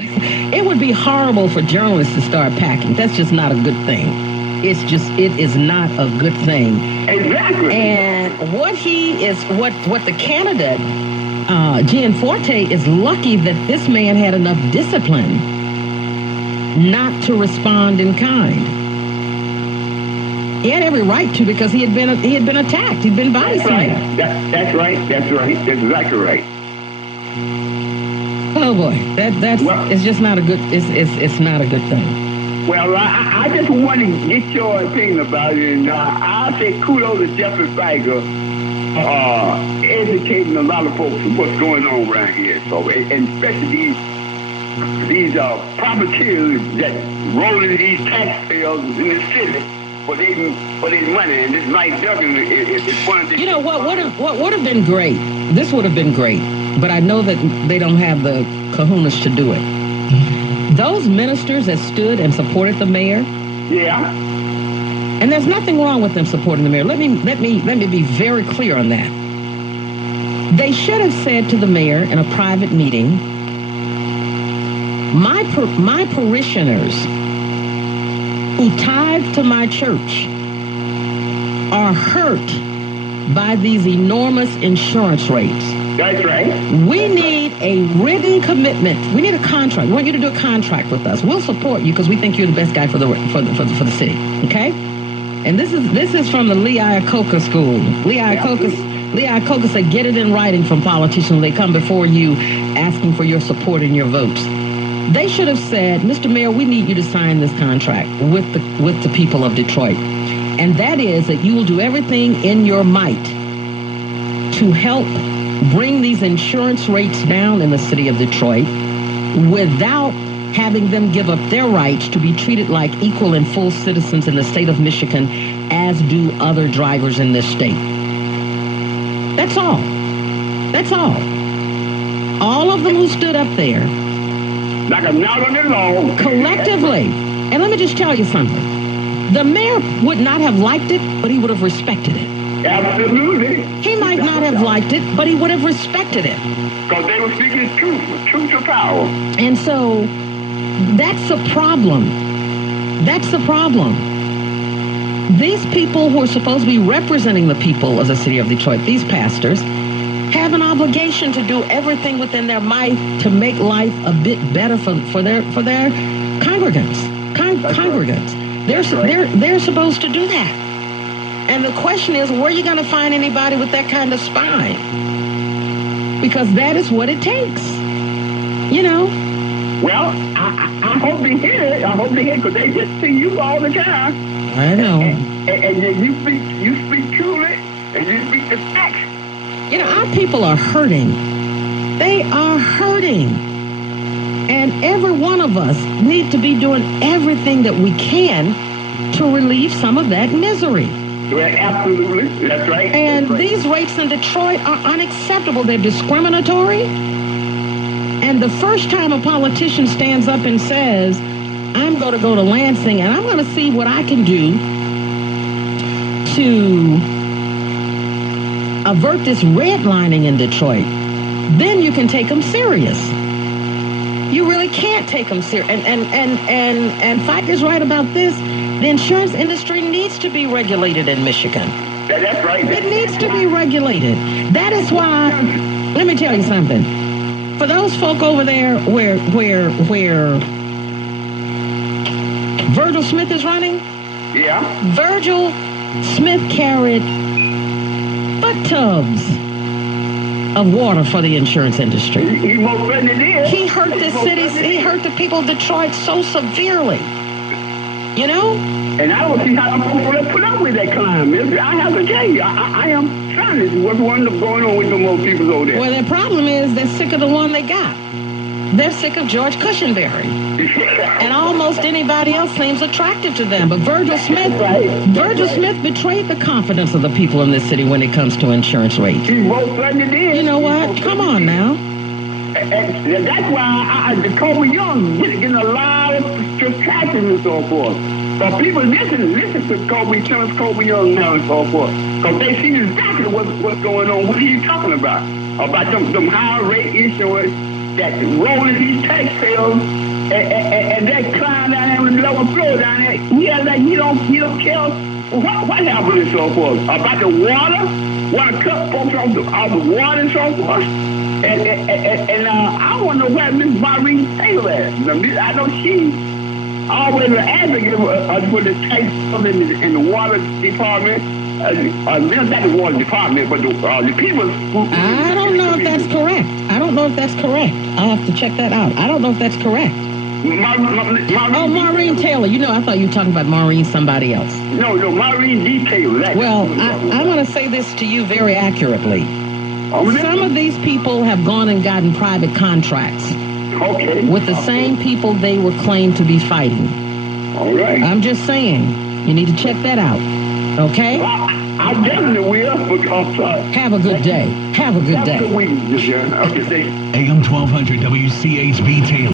It would be horrible for journalists to start packing. That's just not a good thing. It is not a good thing. Exactly. And what the candidate, Gianforte, is lucky that this man had enough discipline not to respond in kind. He had every right to, because he had been attacked. He'd been body slammed. That's right. That's exactly right. Oh boy, it's just not a good. It's not a good thing. Well, I just want to get your opinion about it, and I say kudos to Jeffrey Tiger, educating a lot of folks what's going on around here. So, and especially these profiteers that rolling these tax bills in the city for their money, and this Mike Duggan is one of the. You know what would have been great? This would have been great, but I know that they don't have the kahunas to do it. Those ministers that stood and supported the mayor. Yeah. And there's nothing wrong with them supporting the mayor. Let me be very clear on that. They should have said to the mayor in a private meeting, my parishioners who tithe to my church are hurt by these enormous insurance rates. That's right. We need a written commitment. We need a contract. We want you to do a contract with us. We'll support you because we think you're the best guy for the city. Okay? And this is from the Lee Iacocca School. Lee Iacocca said, get it in writing from politicians when they come before you asking for your support and your votes. They should have said, Mr. Mayor, we need you to sign this contract with the people of Detroit. And that is that you will do everything in your might to help bring these insurance rates down in the city of Detroit without having them give up their rights to be treated like equal and full citizens in the state of Michigan, as do other drivers in this state. That's all. That's all. All of them who stood up there, like a knot on the law, collectively. And let me just tell you something. The mayor would not have liked it, but he would have respected it. Absolutely. He might not have liked it, but he would have respected it. Because they were speaking truth to power. And so that's the problem. That's the problem. These people who are supposed to be representing the people of the city of Detroit, these pastors, have an obligation to do everything within their might to make life a bit better for their congregants. They're supposed to do that. And the question is, where are you going to find anybody with that kind of spine? Because that is what it takes. You know? Well, I hope they hear it. I hope they hear it, because they just see you all the time. I know. And you speak truly, and you speak the facts. You know, our people are hurting. They are hurting. And every one of us need to be doing everything that we can to relieve some of that misery. Yeah, absolutely. That's right. And that's right. These rates in Detroit are unacceptable. They're discriminatory. And the first time a politician stands up and says, I'm going to go to Lansing and I'm going to see what I can do to avert this redlining in Detroit, then you can take them serious. You really can't take them serious. And Fike is right about this. The insurance industry needs to be regulated in Michigan. That's right. It needs to be regulated. That is why, let me tell you something. For those folk over there where Virgil Smith is running, yeah, Virgil Smith carried foot tubs of water for the insurance industry. He most certainly did. He hurt the cities. He hurt the people of Detroit so severely. You know? And I don't see how I'm going to put up with that climb. I have to tell you, I am trying to see what's going on with the more people over there. Well, their problem is they're sick of the one they got. They're sick of George Cushenberry. And almost anybody else seems attractive to them. But Virgil Smith betrayed the confidence of the people in this city when it comes to insurance rates. He most certainly did. You know what? Come on now. And that's why Kobe Young getting a lot of attraction and so forth. But people listen to Kobe Young now and so forth. Because they see exactly what's going on. What are you talking about? About them high rate insurance that rolling these taxpayers and that clown down there with the lower floor down there, he don't care what happened and so forth. About the water, want to cut folks off the water and so forth. And I want to know where Miss Maureen Taylor is. I know she always an advocate for the taxpayers in the water department. Not the water department, but the people. I don't know if that's correct. I don't know if that's correct. I'll have to check that out. I don't know if that's correct. Maureen Taylor. You know, I thought you were talking about Maureen somebody else. No, Maureen D. Taylor. Well, I want to say this to you very accurately. Some of these people have gone and gotten private contracts with the same people they were claimed to be fighting. All right. I'm just saying, you need to check that out. Okay? I definitely will. Have a good day. Have a good day. Have a good week, AM 1200 WCHB Taylor.